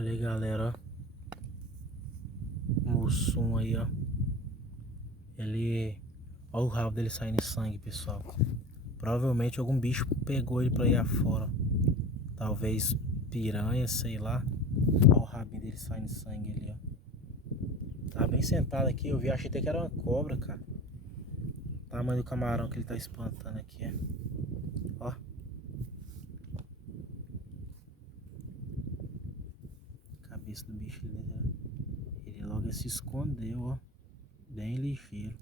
Olha aí, galera, ó. O mussum aí, ó. Ele... Olha o rabo dele saindo sangue, pessoal. Provavelmente algum bicho pegou ele pra ir afora. Talvez piranha, sei lá. Olha o rabinho dele saindo sangue ali, ó. Tá bem sentado aqui, eu vi, achei até que era uma cobra, cara. Tamanho do camarão que ele tá espantando aqui, ó. Cabeça do bicho ali, ele logo se escondeu, ó. Bem ligeiro.